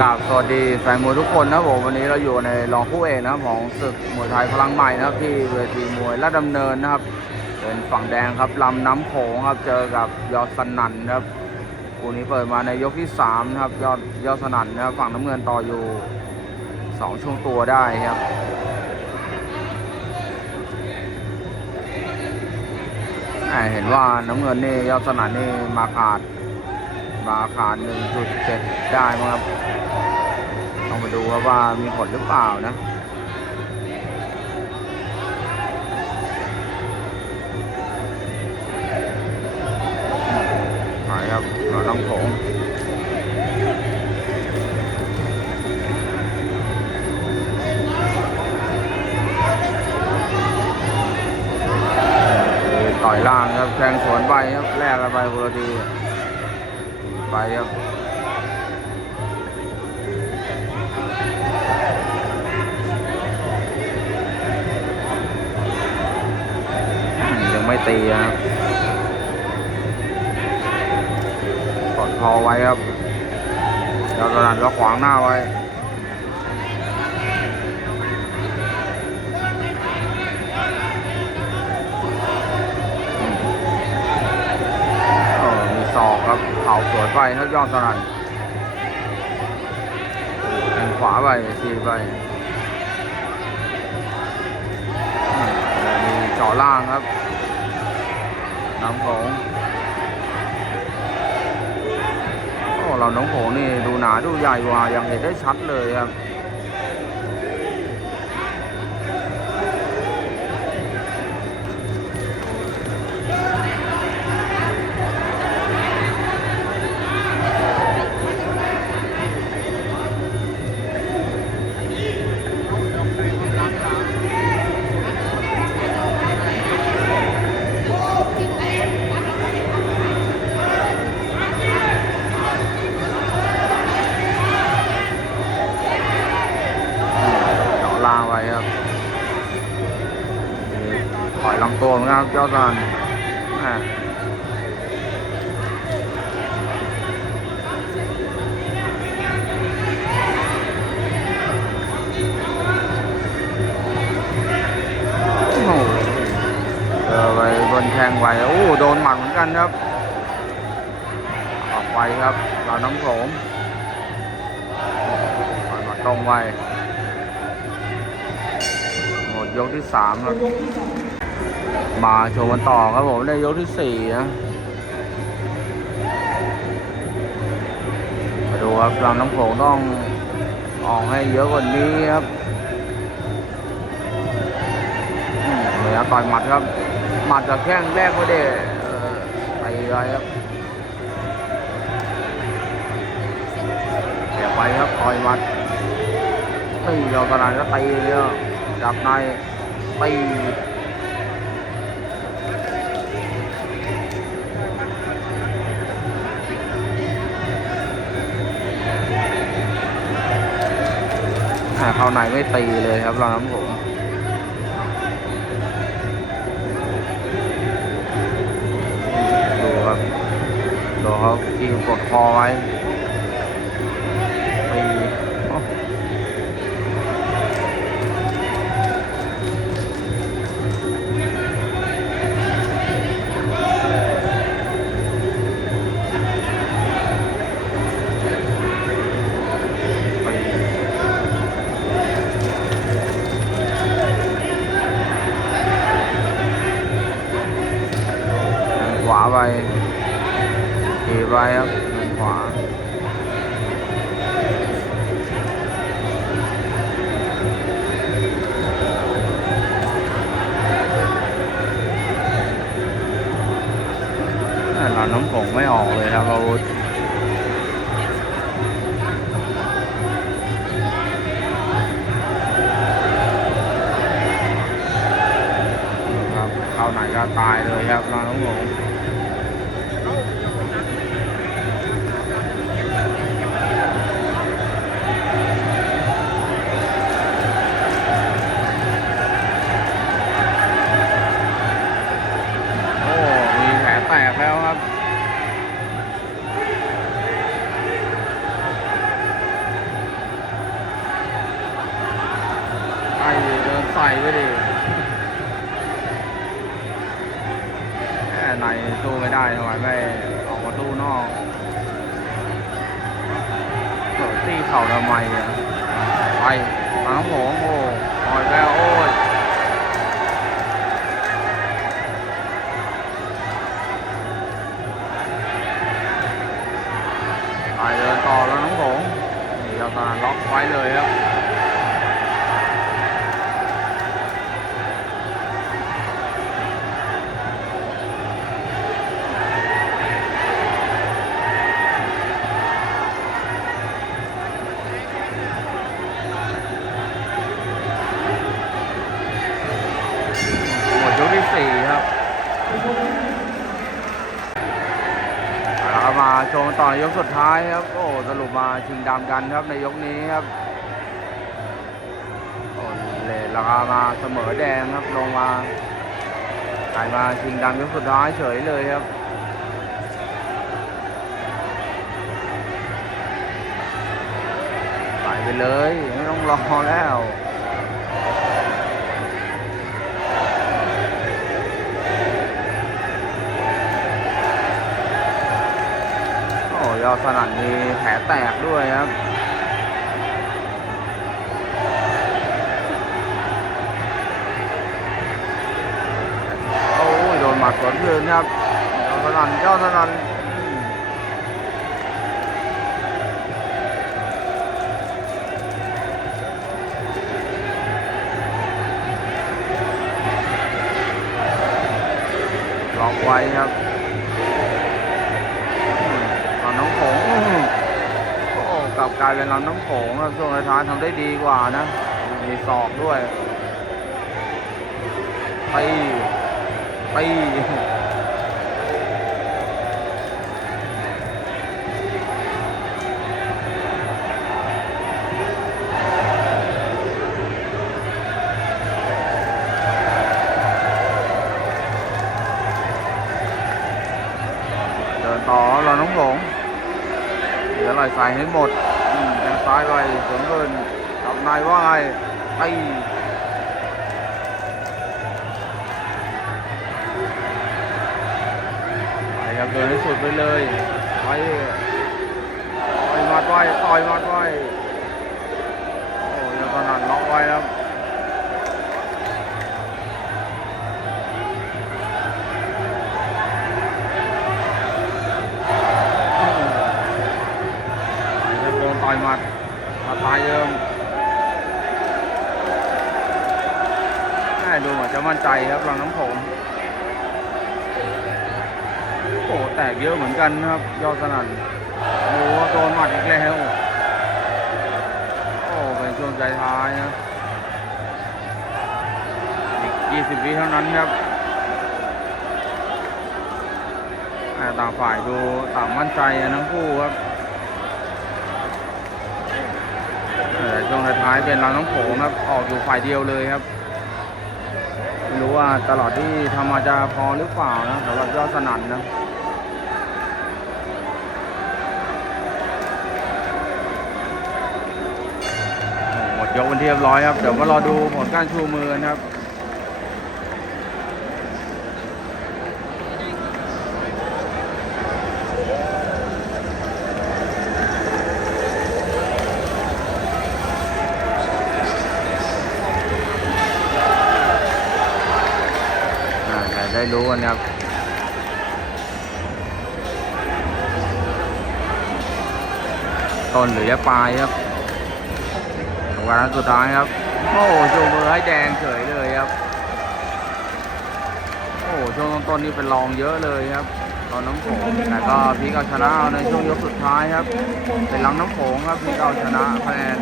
กราบสวัสดีแฟนมวยทุกคนนะผมวันนี้เราอยู่ในรองผู้เอกนะครับของศึกมวยไทยพลังใหม่นะครับที่เวทีมวยลาดดำเนินนะครับ เป็นฝั่งแดงครับลำน้ำโขงครับเจอกับยอดสนันนะครับคู่นี้เปิดมาในยกที่สามนะครับยอดยอดสนันนะครับฝั่งน้ำเงินต่ออยู่สองช่วงตัวได้ครับเห็นว่าน้ำเงินนี่ยอดสนันนี่มาขาด มาขา1.7 ได้มั้งครับต้องมาดูครับว่ามีผลหรือเปล่านะไปครับเราต้องโถงต่อยล่างครับแทงสวนไปครับแลกกันไปคนละที ไปครับยังไม่ตีครับกดคอไว้ครับยอดกระดานก็ขวางหน้าไว้เออมีศอกครับ ข่าสวยไปครับยอดสนั่นแทงขวาไปทีไปมีเจาะล่างครับน้ำโขงโอ้เราน้ำโขงนี่ดูหนาดูใหญ่กว่ายังเห็นได้ชัดเลยครับ หเจอไปบนแทงไว้โอ้โดนหมัดเหมือนกันครับ ออกไปครับเราน้ำโขงปล่อยหมาตรงไว้หมดยกที่สามครับ มาโชว์กันต่อครับผมในยกที่สี่นะมาดูครับลำน้ำโขงต้องออกให้เยอะกว่านี้ครับอืมเลยครับต่อยหมัดครับ หมัดกับแข้งแรกก็ได้เออไปเลยครับเสียบไปครับต่อยหมัดตีเราขนาดก็ตีเยครับจับในตี เข้าในไม่ตีเลยครับรองน้ำผมดูครับดูเขากีบกดคอไว้ ไม่ออกเลยครับอาวุธครับเข้าไหนก็ตายเลยครับเราน้องหลง ในสู้ไม่ได้ทำไมไม่ออกมาตู้นอกเกิดตีเข่าทำไมอะไปน้ำโหงโอ้ปล่อยแล้วโอ้ยไปเดินต่อแล้วน้องผมนี่ยาตาล็อกไว้เลยครับายกสุดท้ายครับ โอ้สรุปมาชิงดำกันครับในยกนี้ครับโอ้เลทราคามาเสมอแดงครับลงมาขายมาชิงดำยกสุดท้ายเฉยเลยครับไปไปเลยไม่ต้องรอแล้ว อ้ยอดสนั่นมีแผลแตกด้วยครับโอ้ยโดนหมัดสวนคืนครับยอดสนั่นยอดสนั่นลอกไว้ครับ กลับกลายเป็นลำน้ำโขงครับช่วงท้ายทำได้ดีกว่านะ มีศอกด้วยตีตีเดินต่อเราน้องหลงเหลือไหลใส่ให้หมดายไปสวนเงินกับนายว่าไงไปไปครับเดินให้สุดไปเลยไปต่อยมัดไว้ต่อยมัดไว้โอ้ยงตอนนั้นล็อกไว้ครับ มั่นใจครับหลังน้ำโขงโอ้แตกเยอะเหมือนกันนะครับ ยอดสนั่นโอ้โดนหมัดอีกแล้วโอ้เป็นช่วงใจท้ายนะอีก20วิเท่านั้นครับแม่ต่างฝ่ายดูต่างมั่นใจกันทั้งคู่ครับช่วงท้ายเป็นลำน้ำโขงครับ ออกอยู่ฝ่ายเดียวเลยครับ รู้ว่าตลอดที่ทำมาจะพอหรือเปล่านะสำหรับยอดสนั่นนะหมดยกวันที่เรียบร้อยครับ เดี๋ยวมารอดูผลการชูมือนะครับ ได้รู้กันครับต้นหรือยะปลายครับวาระสุดท้ายครับ โอ้โหชูมือให้แดงเฉยเลยครับ โอ้โหช่วงต้นนี่เป็นรองเยอะเลยครับตอนน้ำโขงแต่ก็พีกเอาชนะในช่วงยกสุดท้ายครับ เป็นลังน้ำโขงครับพีกเอาชนะคะแนน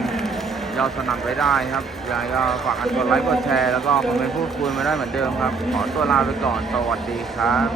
ยอดสนั่นไปได้ครับยังไงก็ฝากกันกดไลค์กดแชร์แล้วก็คอมเมนต์พูดคุยมาได้เหมือนเดิมครับ ขอตัวลาไปก่อนสวัสดีครับ